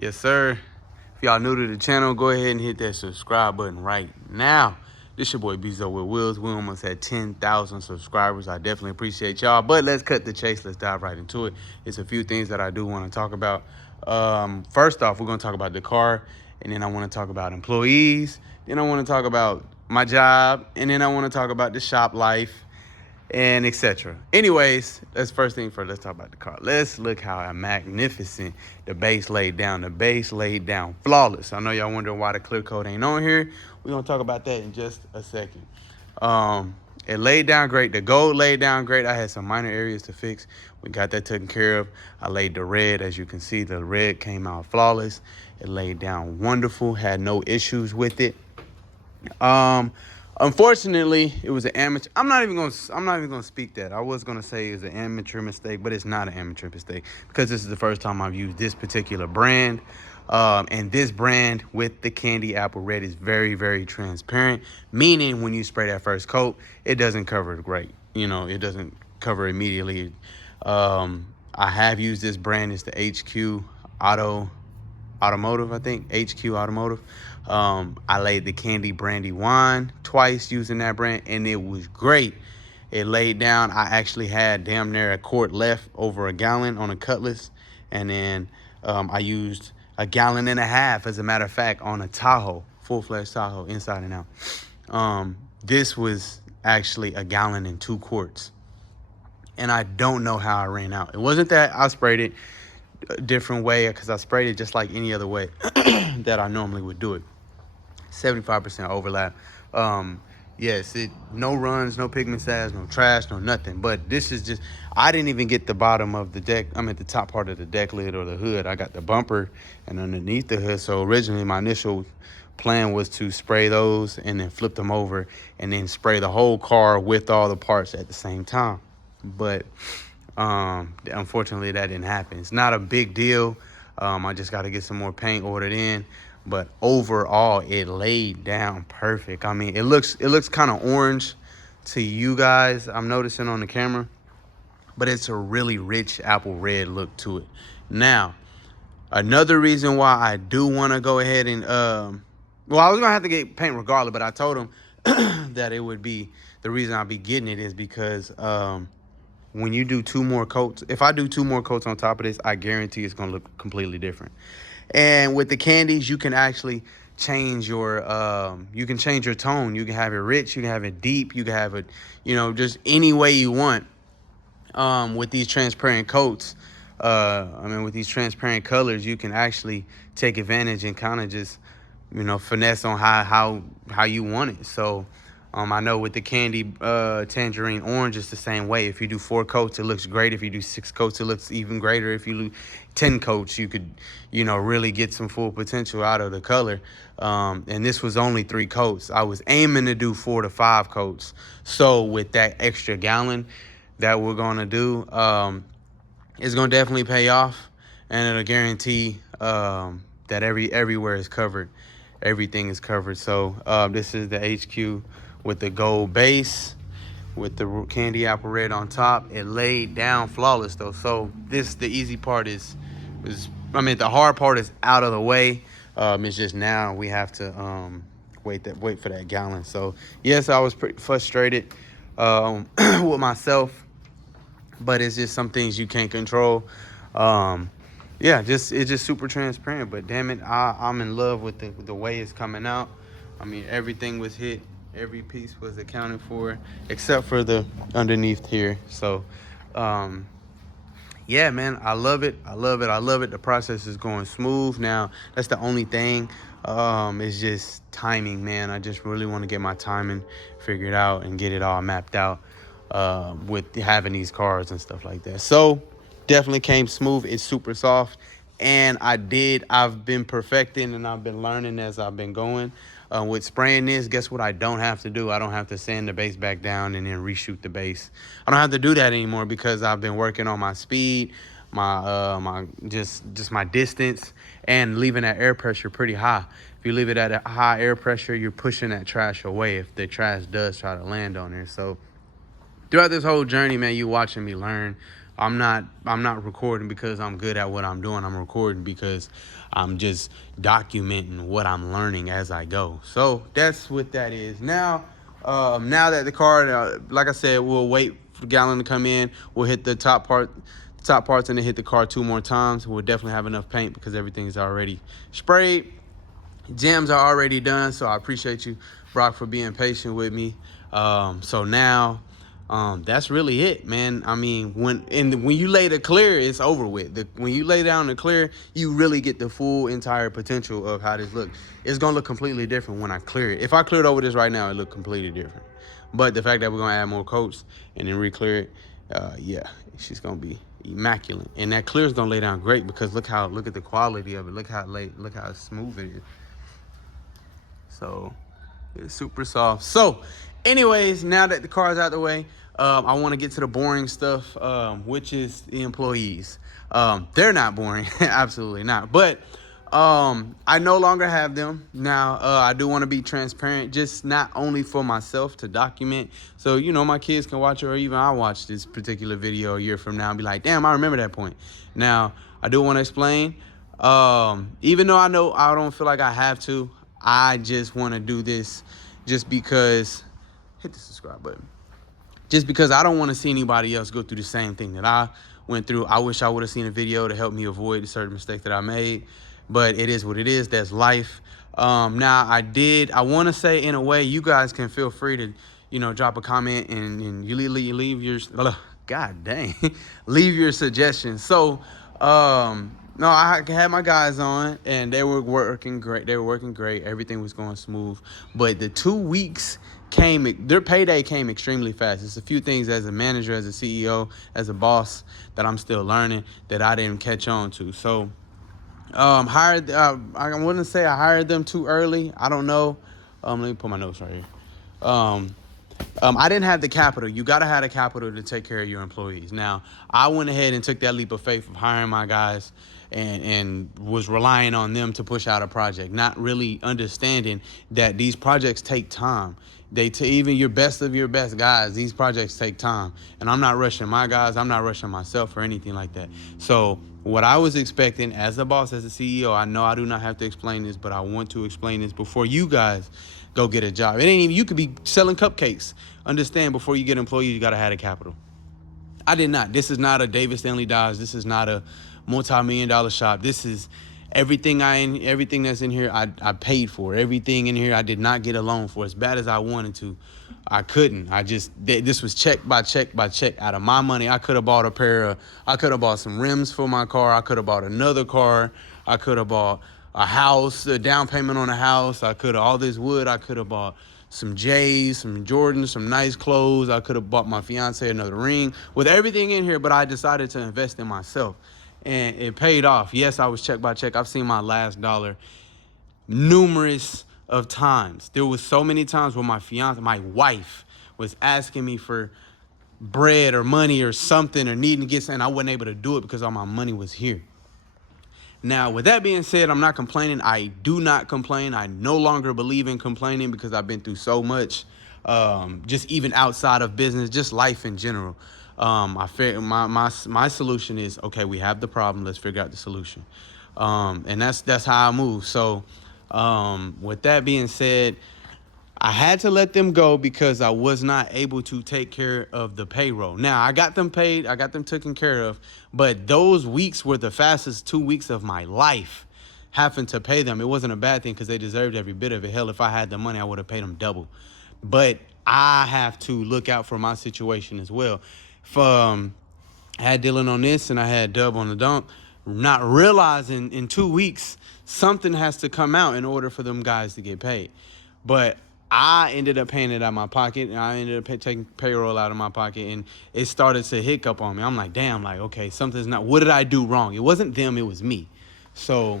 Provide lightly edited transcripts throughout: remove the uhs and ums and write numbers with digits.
Yes, sir. If y'all new to the channel, go ahead and hit that subscribe button right now. This your boy Bzoewitwheels. We almost had 10,000 subscribers. I definitely appreciate y'all. But let's cut the chase. Let's dive right into it. It's a few things that I do want to talk about. First off, we're going to talk about the car. And then I want to talk about employees. Then I want to talk about my job. And then I want to talk about the shop life and etc. Anyways, that's first thing first. Let's talk about the car. Let's look how magnificent the base laid down. The base laid down flawless. I know y'all wondering why the Clearcoat ain't on here. We're gonna talk about that in just a second. It laid down great. The gold laid down great. I had some minor areas to fix. We got that taken care of. I laid the red. As you can see, the red came out flawless. It laid down wonderful. Had no issues with it. Unfortunately, it was an amateur. I'm not even gonna speak that. I was gonna say it's an amateur mistake, but it's not an amateur mistake because this is the first time I've used this particular brand. And this brand with the candy apple red is very, very transparent, meaning when you spray that first coat, it doesn't cover it great. You know, it doesn't cover immediately. I have used this brand. It's the HQ Automotive, I think, HQ Automotive. I laid the candy brandy wine twice using that brand, and it was great. It laid down. I actually had damn near a quart left over a gallon on a Cutlass, and then I used a gallon and a half, as a matter of fact, on a Tahoe, full-fledged Tahoe, inside and out. This was actually a gallon and 2 quarts, and I don't know how I ran out. It wasn't that I sprayed it a different way, because I sprayed it just like any other way that I normally would do it. 75% overlap. Yes, no runs, no pigment sags, no trash, no nothing. But this is just, I didn't even get the bottom of the deck. I'm at the top part of the deck lid or the hood. I got the bumper and underneath the hood. So originally my initial plan was to spray those and then flip them over and then spray the whole car with all the parts at the same time. But unfortunately that didn't happen. It's not a big deal. I just got to get some more paint ordered in. But overall, it laid down perfect. I mean, it looks kind of orange to you guys, I'm noticing on the camera, but it's a really rich apple red look to it. Now, another reason why I do want to go ahead and, well, I was going to have to get paint regardless, but I told him that it would be, the reason I'll be getting it is because when you do 2 more coats, if I do 2 more coats on top of this, I guarantee it's going to look completely different. And with the candies, you can actually change your tone. You can have it rich, you can have it deep, you can have it, you know, just any way you want. With these transparent coats, with these transparent colors, you can actually take advantage and kind of just, you know, finesse on how you want it. So I know with the candy tangerine orange, it's the same way. If you do 4 coats, it looks great. If you do 6 coats, it looks even greater. If you do 10 coats, you could, you know, really get some full potential out of the color. And this was only 3 coats. I was aiming to do 4 to 5 coats. So with that extra gallon that we're going to do, it's going to definitely pay off. And it'll guarantee that everywhere is covered. Everything is covered. So this is the HQ with the gold base, with the candy apple red on top. It laid down flawless though. So the easy part the hard part is out of the way. It's just now we have to wait for that gallon. So yes, I was pretty frustrated with myself, but it's just some things you can't control. Yeah, it's just super transparent, but damn it, I'm in love with the way it's coming out. I mean, everything was hit. Every piece was accounted for, except for the underneath here. So, yeah, man, I love it. I love it. I love it. The process is going smooth now. That's the only thing. It's just timing, man. I just really want to get my timing figured out and get it all mapped out with having these cars and stuff like that. So, definitely came smooth. It's super soft. And I've been perfecting and I've been learning as I've been going. With spraying this, guess what I don't have to do? I don't have to sand the base back down and then reshoot the base. I don't have to do that anymore because I've been working on my speed, my distance, and leaving that air pressure pretty high. If you leave it at a high air pressure, you're pushing that trash away if the trash does try to land on there. So throughout this whole journey, man, you watching me learn. I'm not recording because I'm good at what I'm doing. I'm recording because I'm just documenting what I'm learning as I go. So that's what that is. Now that the car, like I said, we'll wait for the gallon to come in. We'll hit the top parts, and then hit the car 2 more times. We'll definitely have enough paint because everything is already sprayed. Jams are already done, so I appreciate you, Brock, for being patient with me. So now, that's really it, man. I mean, when you lay the clear, it's over with. When you lay down the clear, you really get the full entire potential of how this looks. It's gonna look completely different when I clear it. If I cleared over this right now, it look completely different. But the fact that we're gonna add more coats and then re-clear it, yeah, she's gonna be immaculate. And that clear is gonna lay down great because look at the quality of it. Look how smooth it is. So it's super soft. So anyways, now that the car's out the way, I want to get to the boring stuff, which is the employees. They're not boring. Absolutely not. But I no longer have them now. I do want to be transparent, just not only for myself to document. So, my kids can watch it, or even I watch this particular video a year from now and be like, damn, I remember that point. Now, I do want to explain. Even though I know I don't feel like I have to, I just want to do this just because, hit the subscribe button, just because I don't want to see anybody else go through the same thing that I went through. I wish I would have seen a video to help me avoid a certain mistake that I made, but it is what it is. That's life. Now I want to say, in a way, you guys can feel free to, drop a comment and you leave your, God dang, leave your suggestions. So, no, I had my guys on, and they were working great. Everything was going smooth. But the 2 weeks their payday came extremely fast. There's a few things as a manager, as a CEO, as a boss that I'm still learning that I didn't catch on to. So, I wouldn't say I hired them too early. I don't know. Let me put my notes right here. I didn't have the capital. You got to have the capital to take care of your employees. Now, I went ahead and took that leap of faith of hiring my guys and was relying on them to push out a project, not really understanding that these projects take time. Even your best of your best guys, these projects take time. And I'm not rushing my guys. I'm not rushing myself or anything like that. So what I was expecting as a boss, as a CEO, I know I do not have to explain this, but I want to explain this before you guys go get a job. It ain't even, you could be selling cupcakes. Understand, before you get employees, you got to have the capital. I did not. This is not a David Stanley Dodge. This is not a multi-million-dollar shop. This is everything that's in here, I paid for. Everything in here, I did not get a loan for. As bad as I wanted to, I couldn't. This was check by check by check out of my money. I could have bought some rims for my car. I could have bought another car. I could have bought a house, a down payment on a house. I could have all this wood. I could have bought some J's, some Jordans, some nice clothes. I could have bought my fiance another ring with everything in here, but I decided to invest in myself, and it paid off. Yes, I was check by check. I've seen my last dollar numerous of times. There was so many times where my wife was asking me for bread or money or something, or needing to get something. I wasn't able to do it because all my money was here. Now, with that being said, I'm not complaining. I do not complain. I no longer believe in complaining because I've been through so much, just even outside of business, just life in general. My solution is, okay, we have the problem. Let's figure out the solution. And that's how I move. So, with that being said, I had to let them go because I was not able to take care of the payroll. Now, I got them paid. I got them taken care of. But those weeks were the fastest 2 weeks of my life having to pay them. It wasn't a bad thing because they deserved every bit of it. Hell, if I had the money, I would have paid them double. But I have to look out for my situation as well. I had Dylan on this and I had Dub on the dunk, not realizing in 2 weeks something has to come out in order for them guys to get paid. But I ended up paying it out of my pocket, and I ended up taking payroll out of my pocket, and it started to hiccup on me. I'm like, damn, okay, something's not, what did I do wrong? It wasn't them, it was me. So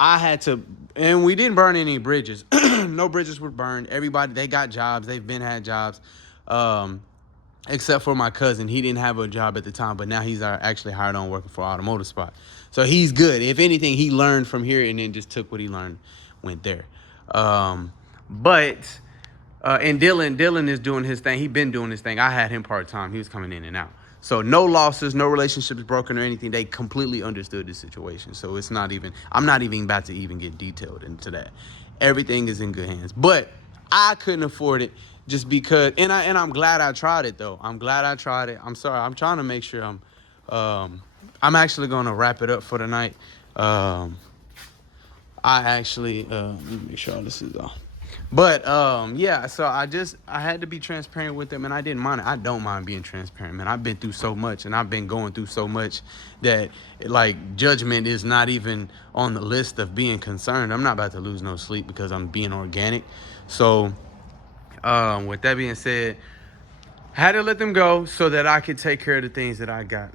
I had to, and we didn't burn any bridges. No bridges were burned. Everybody, they got jobs. They've been had jobs, except for my cousin. He didn't have a job at the time, but now he's actually hired on working for Automotive Spot. So he's good. If anything, he learned from here and then just took what he learned, went there. And Dylan is doing his thing. He's been doing his thing. I had him part-time. He was coming in and out. So no losses, no relationships broken or anything. They completely understood the situation. So it's not even, I'm not even about to even get detailed into that. Everything is in good hands. But I couldn't afford it just because, I'm glad I tried it though. I'm glad I tried it. I'm sorry. I'm trying to make sure I'm actually going to wrap it up for the night. I actually, let me make sure all this is off. But yeah, so I had to be transparent with them, and I didn't mind it. I don't mind being transparent, man. I've been through so much, and I've been going through so much that like judgment is not even on the list of being concerned. I'm not about to lose no sleep because I'm being organic. So with that being said, had to let them go so that I could take care of the things that I got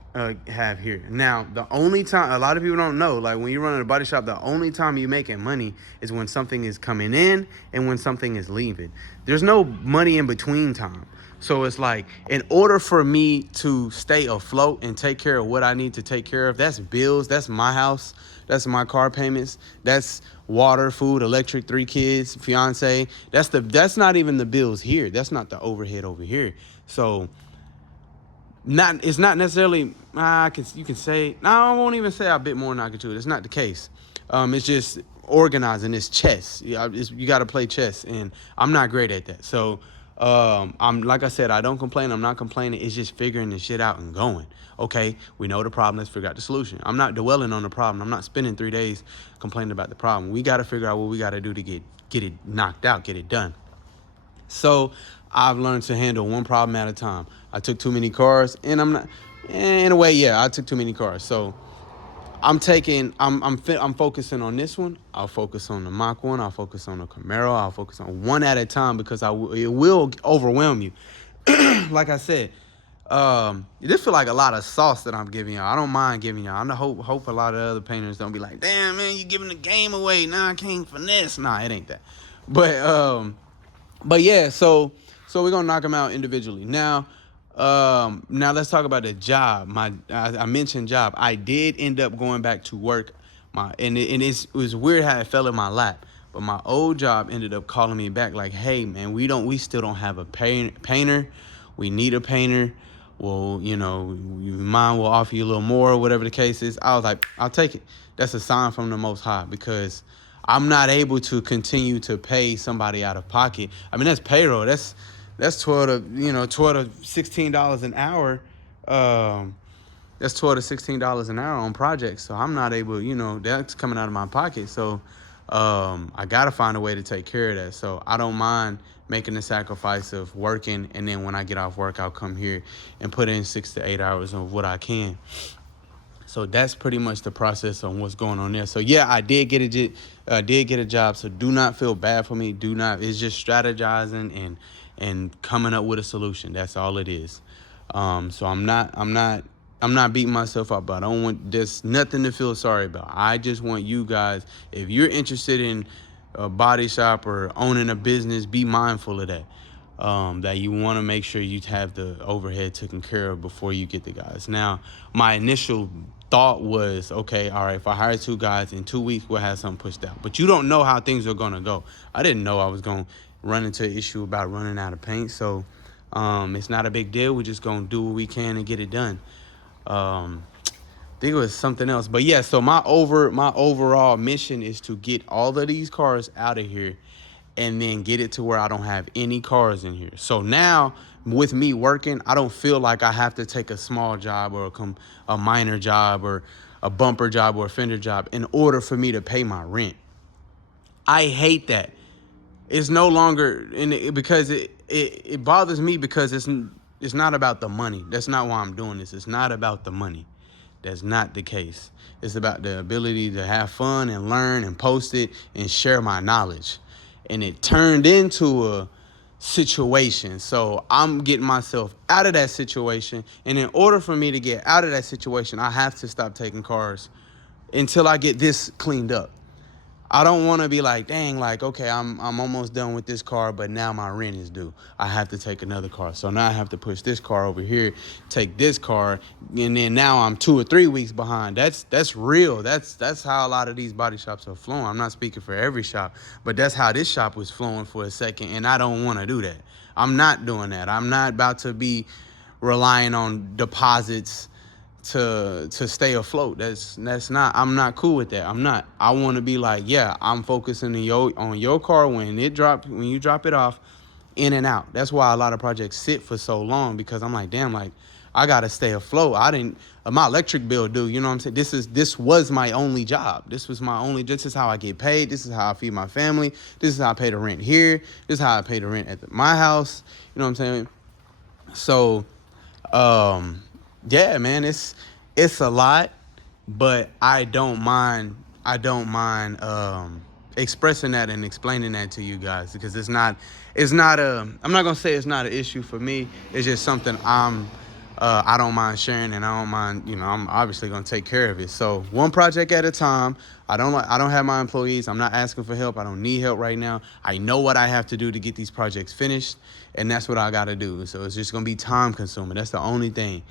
have here. Now, the only time, a lot of people don't know, like when you're running a body shop, the only time you're making money is when something is coming in and when something is leaving. There's no money in between time. So it's like, in order for me to stay afloat and take care of what I need to take care of, that's bills, that's my house, that's my car payments, that's water, food, electric, 3 kids, fiance. That's not even the bills here. That's not the overhead over here. So it's not necessarily you can say, no, I won't even say a bit more than I can chew. It's not the case. It's just organizing. It's chess. You got to play chess, and I'm not great at that. So I'm, like I said, I don't complain. I'm not complaining. It's just figuring the shit out and going. Okay, we know the problem. Let's figure out the solution. I'm not dwelling on the problem. I'm not spending 3 days complaining about the problem. We got to figure out what we got to do to get it knocked out, get it done. So I've learned to handle one problem at a time. I took too many cars, and in a way, yeah, I took too many cars. So I'm focusing on this one. I'll focus on the Mach 1. I'll focus on the Camaro. I'll focus on one at a time because it will overwhelm you. Like I said, this feel like a lot of sauce that I'm giving y'all. I don't mind giving y'all. I hope a lot of other painters don't be like, damn, man, you giving the game away. Nah, I can't finesse. Nah, it ain't that. But yeah, so we're gonna knock them out individually. Now let's talk about the job. I mentioned job. I did end up going back to work. It was weird how it fell in my lap. But my old job ended up calling me back like, hey man, we still don't have a painter. We need a painter. Well, mine will offer you a little more, whatever the case is. I was like, I'll take it. That's a sign from the Most High because I'm not able to continue to pay somebody out of pocket. I mean, that's payroll. That's $12 to $16 an hour. That's $12 to $16 an hour on projects. So I'm not able, that's coming out of my pocket. So I gotta find a way to take care of that. So I don't mind making the sacrifice of working, and then when I get off work, I'll come here and put in 6 to 8 hours of what I can. So that's pretty much the process on what's going on there. So yeah, I did get a job. So do not feel bad for me. It's just strategizing and coming up with a solution. That's all it is. So I'm not beating myself up, but I don't want, there's nothing to feel sorry about. I just want you guys, if you're interested in a body shop or owning a business, be mindful of that. That you want to make sure you have the overhead taken care of before you get the guys. Now, my initial thought was, okay, all right, if I hire 2 guys in 2 weeks, we'll have something pushed out. But you don't know how things are going to go. I didn't know I was going to run into an issue about running out of paint. So it's not a big deal. We're just going to do what we can and get it done. I think it was something else. But yeah, so my overall mission is to get all of these cars out of here and then get it to where I don't have any cars in here. So now with me working, I don't feel like I have to take a small job or a minor job or a bumper job or a fender job in order for me to pay my rent. I hate that. It's no longer because it bothers me because it's not about the money. That's not why I'm doing this. It's not about the money. That's not the case. It's about the ability to have fun and learn and post it and share my knowledge. And it turned into a situation. So I'm getting myself out of that situation. And in order for me to get out of that situation, I have to stop taking cars until I get this cleaned up. I don't want to be like, dang, like, okay, I'm almost done with this car, but now my rent is due. I have to take another car. So now I have to push this car over here, take this car, and then now I'm 2 or 3 weeks behind. That's real. That's how a lot of these body shops are flowing. I'm not speaking for every shop, but that's how this shop was flowing for a second, and I don't want to do that. I'm not doing that. I'm not about to be relying on deposits to stay afloat. That's not, I'm not cool with that. I'm not. I want to be like, yeah, I'm focusing on your car when you drop it off, in and out. That's why a lot of projects sit for so long, because I'm like, damn, like I gotta stay afloat. I didn't my electric bill due, you know what I'm saying? This was my only job. This is how I get paid. This is how I feed my family. This is how I pay the rent here. This is how I pay the rent at my house. You know what I'm saying? So yeah, man, it's a lot, but I don't mind expressing that and explaining that to you guys, because it's not I'm not gonna say it's not an issue for me. It's just something I don't mind sharing, and I don't mind, I'm obviously gonna take care of it. So one project at a time. I don't have my employees. I'm not asking for help. I don't need help right now. I know what I have to do to get these projects finished, and that's what I gotta do. So it's just gonna be time consuming. That's the only thing.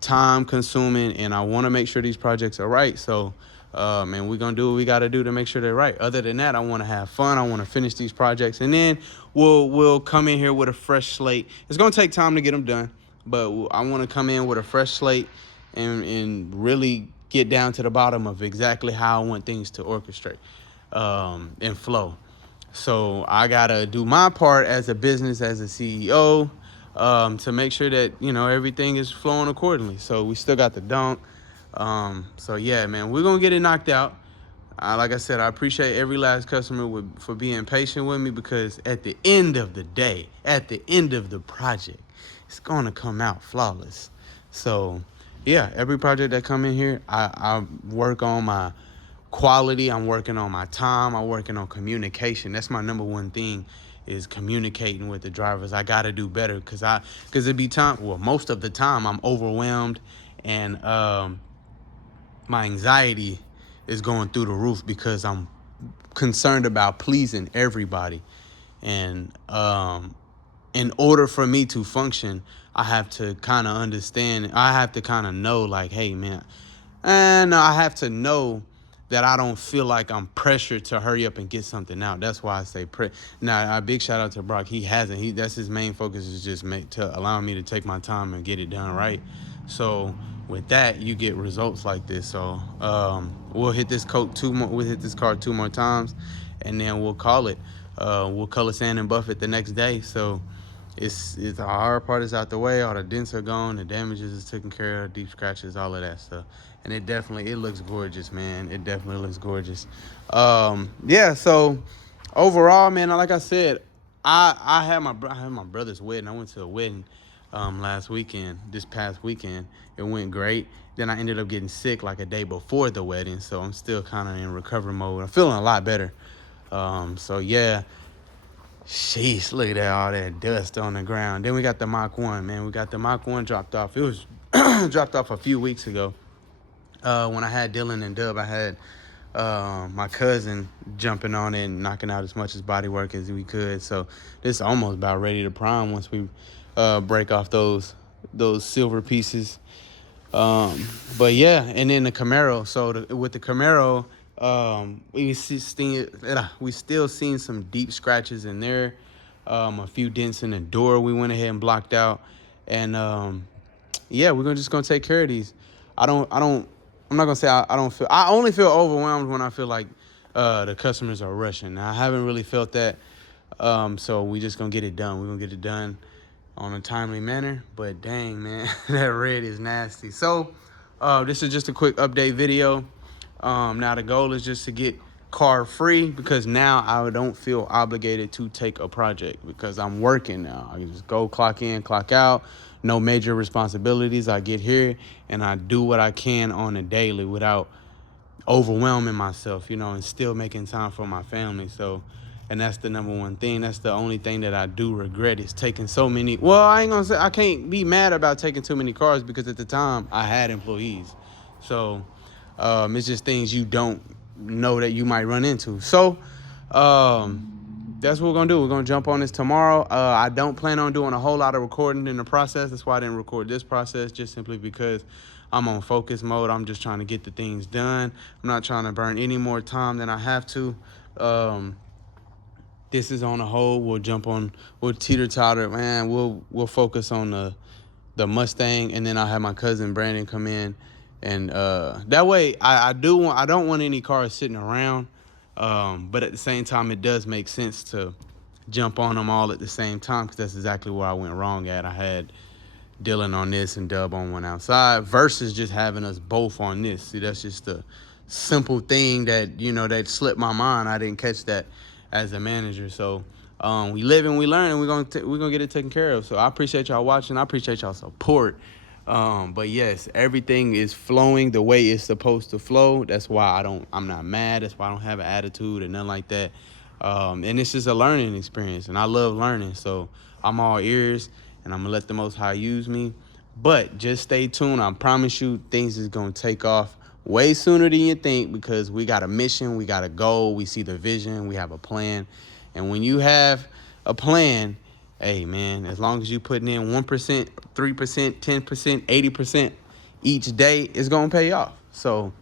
Time consuming, and I want to make sure these projects are right. So and we're gonna do what we gotta do to make sure they're right. Other than that, I want to have fun. I want to finish these projects, and then we'll come in here with a fresh slate. It's gonna take time to get them done, but I want to come in with a fresh slate and really get down to the bottom of exactly how I want things to orchestrate and flow. So I gotta do my part as a business, as a CEO, to make sure that everything is flowing accordingly. So we still got the dunk. So yeah, man, we're gonna get it knocked out. Like I said, I appreciate every last customer for being patient with me, because at the end of the day, at the end of the project, it's gonna come out flawless. So yeah, every project that come in here, I work on my quality. I'm working on my time. I'm working on communication. That's my number one thing, is communicating with the drivers. I got to do better, because it be time. Well, most of the time I'm overwhelmed, and my anxiety is going through the roof, because I'm concerned about pleasing everybody. And in order for me to function, I have to kind of understand. I have to kind of know, like, hey, man, and I have to know that I don't feel like I'm pressured to hurry up and get something out. That's why I say Now, a big shout out to Brock. That's his main focus, is just to allow me to take my time and get it done right. So with that, you get results like this. So we'll hit this car 2 more times, and then we'll call it. We'll color sand and buff it the next day. So it's the hard part is out the way. All the dents are gone. The damages is taken care of. Deep scratches, all of that stuff. And it looks gorgeous, man. It definitely looks gorgeous. Yeah. So overall, man, like I said, I had my brother's wedding. I went to a wedding this past weekend. It went great. Then I ended up getting sick like a day before the wedding, so I'm still kind of in recovery mode. I'm feeling a lot better. So yeah. Sheesh, look at that, all that dust on the ground. Then we got the Mach 1, man. We got the Mach 1 dropped off. It was dropped off a few weeks ago. When I had Dylan and Dub, I had my cousin jumping on it and knocking out as much as body work as we could. So this is almost about ready to prime once we break off those silver pieces. But yeah, and then the Camaro. So with the Camaro, we still seen some deep scratches in there, a few dents in the door we went ahead and blocked out, and yeah, we're just gonna take care of these. I'm not gonna say I only feel overwhelmed when I feel like the customers are rushing. Now, I haven't really felt that, so we just gonna get it done. We're gonna get it done on a timely manner. But dang, man, that red is nasty. So this is just a quick update video. Now the goal is just to get car free, because now I don't feel obligated to take a project, because I'm working now. I can just go clock in, clock out, no major responsibilities. I get here and I do what I can on a daily without overwhelming myself, and still making time for my family. So, and that's the number one thing. That's the only thing that I do regret, is taking so many. Well, I ain't gonna say I can't be mad about taking too many cars, because at the time I had employees. So it's just things you don't know that you might run into. So that's what we're gonna do. We're gonna jump on this tomorrow. I don't plan on doing a whole lot of recording in the process. That's why I didn't record this process, just simply because I'm on focus mode. I'm just trying to get the things done. I'm not trying to burn any more time than I have to. This is on a hold. We'll teeter-totter, man. We'll focus on the Mustang, and then I'll have my cousin Brandon come in, and that way I don't want any cars sitting around, but at the same time it does make sense to jump on them all at the same time, because that's exactly where I went wrong at. I had Dylan on this and Dub on one outside versus just having us both on this. See, that's just a simple thing that, you know, that slipped my mind. I didn't catch that as a manager. So we live and we learn, and we're gonna get it taken care of. So I appreciate y'all watching. I appreciate y'all support. But yes, everything is flowing the way it's supposed to flow. That's why I'm not mad. That's why I don't have an attitude or nothing like that. And it's just a learning experience, and I love learning. So I'm all ears, and I'm gonna let the Most High use me. But just stay tuned. I promise you, things is gonna take off way sooner than you think, because we got a mission, we got a goal, we see the vision, we have a plan. And when you have a plan, hey man, as long as you putting in 1%, 3%, 10%, 80% each day, it's gonna pay off. So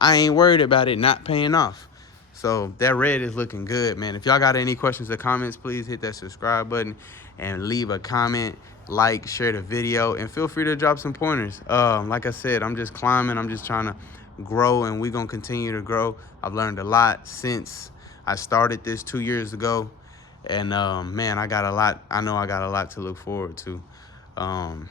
I ain't worried about it not paying off. So that red is looking good, man. If y'all got any questions or comments, please hit that subscribe button and leave a comment, like, share the video, and feel free to drop some pointers. Like I said, I'm just climbing. I'm just trying to grow, and we're going to continue to grow. I've learned a lot since I started this 2 years ago. And, man, I got a lot. I know I got a lot to look forward to. And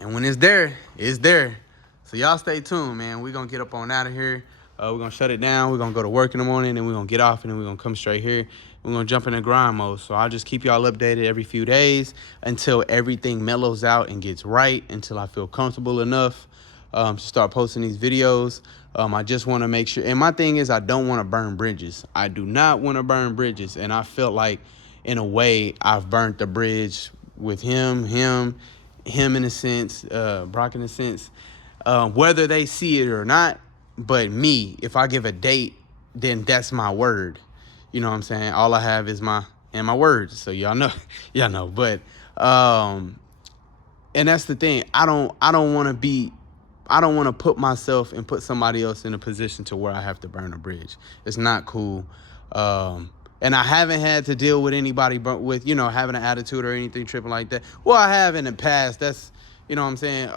when it's there, it's there. So y'all stay tuned, man. We're going to get up on out of here. We're going to shut it down. We're going to go to work in the morning, and we're going to get off, and then we're going to come straight here. We're going to jump into grind mode. So I'll just keep y'all updated every few days until everything mellows out and gets right, until I feel comfortable enough to start posting these videos. I just want to make sure. And my thing is, I don't want to burn bridges. I do not want to burn bridges. And I felt like, in a way, I've burnt the bridge with him in a sense, Brock in a sense, whether they see it or not. But me, if I give a date, then that's my word. You know what I'm saying? All I have is my words. So y'all know, y'all know. But and that's the thing. I don't want to put myself and put somebody else in a position to where I have to burn a bridge. It's not cool. And I haven't had to deal with anybody with, you know, having an attitude or anything tripping like that. Well, I have in the past. That's, you know what I'm saying?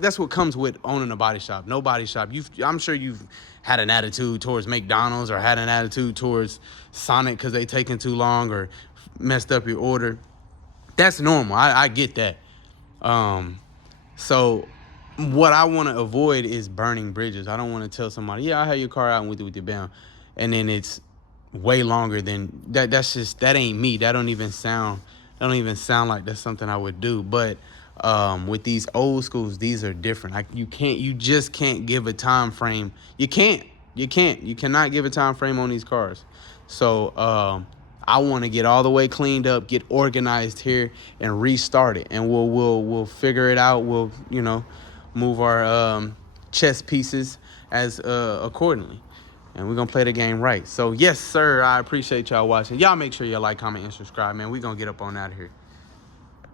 That's what comes with owning a body shop. No body shop. I'm sure you've had an attitude towards McDonald's, or had an attitude towards Sonic because they taking too long or messed up your order. That's normal. I get that. So what I want to avoid is burning bridges. I don't want to tell somebody, yeah, I'll have your car out and with you bound, and then it's way longer than that. That ain't me. That don't even sound like that's something I would do. But with these old schools, these are different. You just can't give a time frame. You cannot give a time frame on these cars. So I want to get all the way cleaned up, get organized here, and restart it. And we'll figure it out. We'll, you know, move our chess pieces as accordingly. And we're going to play the game right. So, yes, sir, I appreciate y'all watching. Y'all make sure you like, comment, and subscribe, man. We're going to get up on out of here.